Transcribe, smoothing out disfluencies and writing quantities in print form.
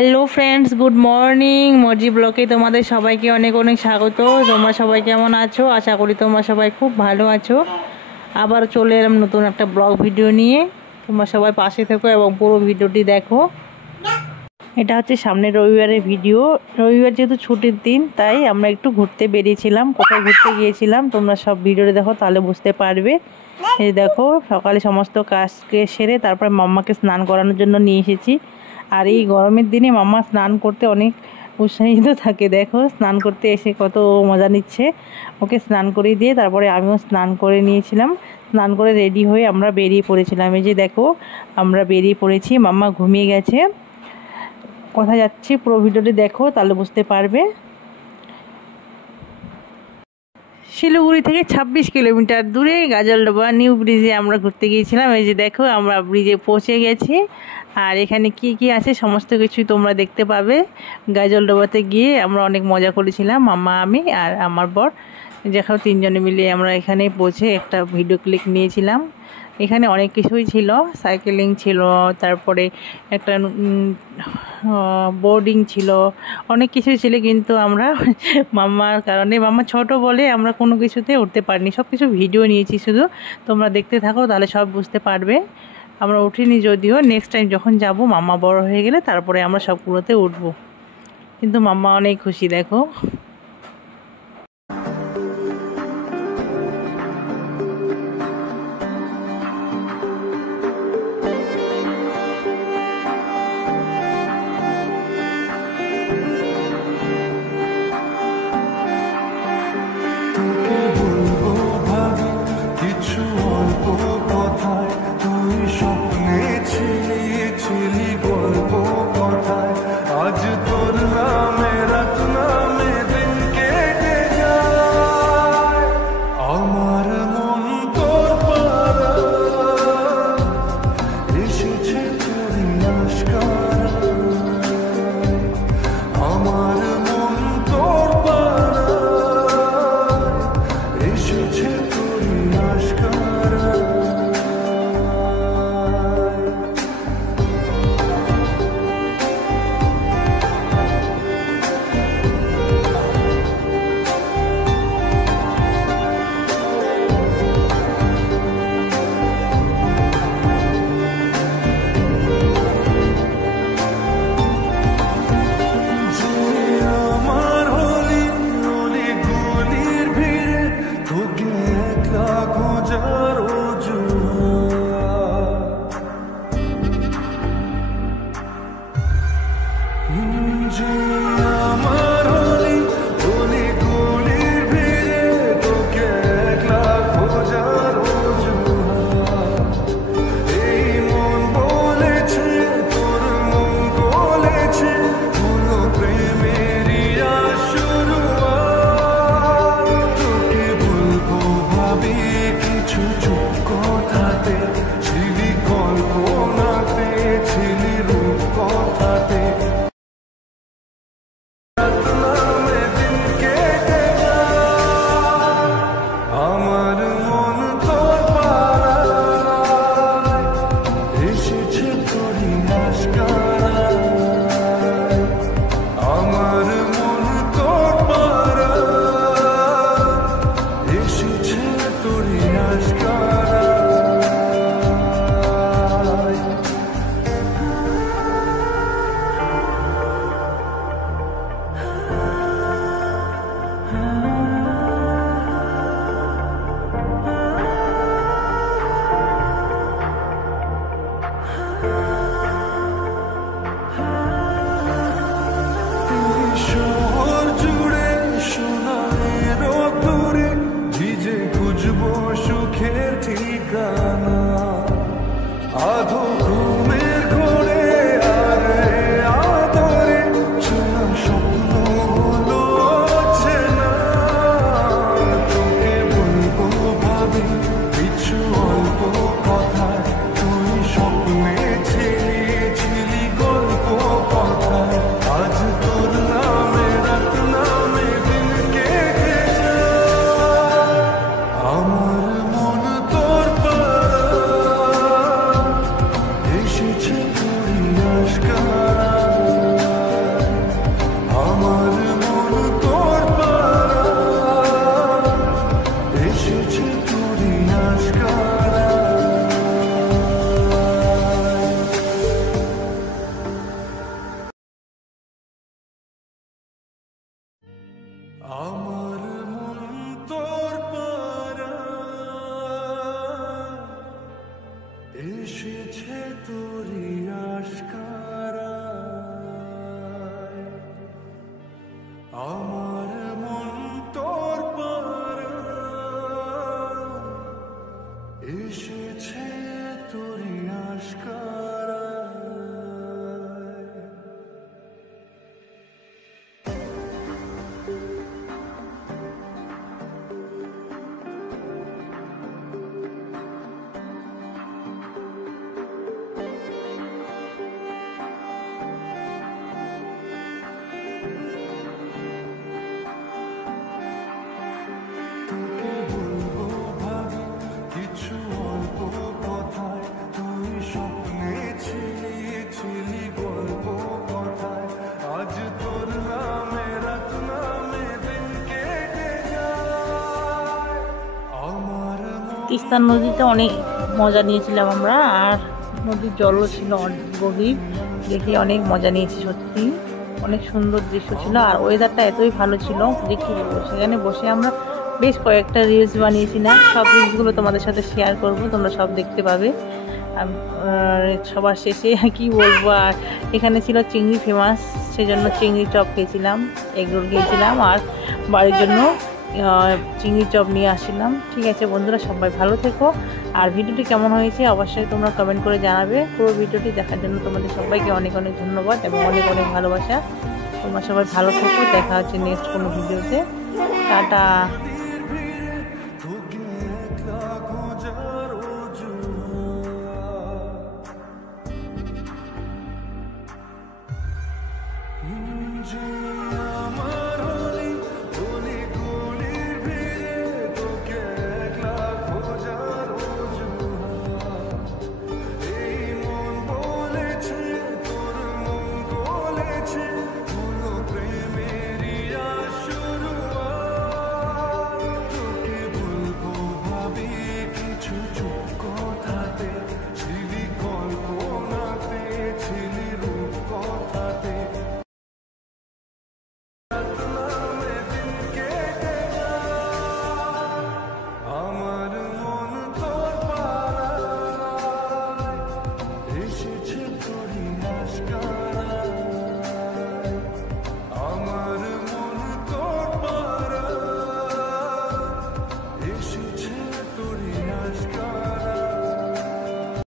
Hello friends, good morning. মর্জি ব্লকে তোমাদের সবাইকে অনেক অনেক স্বাগত। তোমরা সবাই কেমন আছো? আশা করি তোমরা সবাই খুব ভালো আছো। আবার চলে এলাম নতুন একটা ব্লগ ভিডিও নিয়ে। তোমরা সবাই পাশে থেকো এবং পুরো ভিডিওটি দেখো। এটা হচ্ছে সামনের রবিবারের ভিডিও। রবিবার যেহেতু ছুটির দিন, তাই আমরা একটু ঘুরতে বেরিয়েছিলাম। কোথায় ঘুরতে গিয়েছিলাম তোমরা সব ভিডিওতে দেখো, তাহলে বুঝতে পারবে। এই দেখো, সকালে সমস্ত কাজকে সেরে তারপর মাম্মাকে স্নান করানোর জন্য নিয়ে এসেছি। আর এই গরমের দিনে মাম্মা স্নান করতে অনেক উৎসাহিত থাকে। দেখো, স্নান করতে এসে কত মজা নিচ্ছে। ওকে স্নান করিয়ে দিয়ে তারপরে আমিও স্নান করে নিয়েছিলাম। স্নান করে রেডি হয়ে আমরা বেরিয়ে পড়েছিলাম। এই যে দেখো, আমরা বেরিয়ে পড়েছি। মাম্মা ঘুমিয়ে গেছে। কোথায় যাচ্ছি পুরো ভিডিওটি দেখো, তাহলে বুঝতে পারবে। শিলিগুড়ি থেকে 26 কিলোমিটার দূরে গাজলডোবা নিউ ব্রিজে আমরা ঘুরতে গিয়েছিলাম। এই যে দেখো, আমরা ব্রিজে পৌঁছে গেছি। আর এখানে কি কি আছে সমস্ত কিছুই তোমরা দেখতে পাবে। গাজলডোবাতে গিয়ে আমরা অনেক মজা করেছিলাম, মাম্মা, আমি আর আমার বর। যেখানে তিনজনে মিলে আমরা এখানে পৌঁছে একটা ভিডিও ক্লিক নিয়েছিলাম। এখানে অনেক কিছুই ছিল, সাইকেলিং ছিল, তারপরে একটা বোর্ডিং ছিল, অনেক কিছুই ছিল। কিন্তু আমরা মাম্মার কারণে, মাম্মা ছোট বলে আমরা কোনো কিছুতে উঠতে পারিনি। সব কিছু ভিডিও নিয়েছি শুধু। তোমরা দেখতে থাকো, তাহলে সব বুঝতে পারবে। আমরা উঠিনি যদিও, নেক্সট টাইম যখন যাব মাম্মা বড় হয়ে গেলে তারপরে আমরা সবগুলোতে উঠবো। কিন্তু মাম্মা অনেক খুশি, দেখো। আজ তোর নামে রাত নামে আমার মন তোর পারা এসেছে তোরই আশকারা, আমার মন তোর পারা এসেছে তোরই আশকারা। তোকে বলবো ভাবি কিছু অল্প কথায়, তুই স্বপ্নে ছিলি গল্প কথায়, আজ তোর নামে রাত নামে দিন কেটে যায়। আমার তিস্তা নদীতে অনেক মজা নিয়েছিলাম আমরা, আর নদীর জলও ছিল অনেক গভীর, দেখে অনেক মজা নিয়েছি। সত্যি অনেক সুন্দর দৃশ্য ছিল, আর ওয়েদারটা এতই ভালো ছিল যে কী বলবো। সেখানে বসে আমরা বেশ কয়েকটা রিলস বানিয়েছিলাম, সব রিলসগুলো তোমাদের সাথে শেয়ার করব, তোমরা সব দেখতে পাবে। সবার শেষে কি বলবো, আর এখানে ছিল চিংড়ি ফেমাস, সেজন্য চিংড়ি চপ খেয়েছিলাম, এগরোল খেয়েছিলাম, আর বাড়ির জন্য চিংড়ি চপ নিয়ে আসছিলাম। ঠিক আছে বন্ধুরা, সবাই ভালো থেকো, আর ভিডিওটি কেমন হয়েছে অবশ্যই তোমরা কমেন্ট করে জানাবে। পুরো ভিডিওটি দেখার জন্য তোমাদের সবাইকে অনেক অনেক ধন্যবাদ এবং অনেক অনেক ভালোবাসা। তোমরা সবাই ভালো থেকো, দেখা হচ্ছে নেক্সট কোনো ভিডিওতে। টাটা।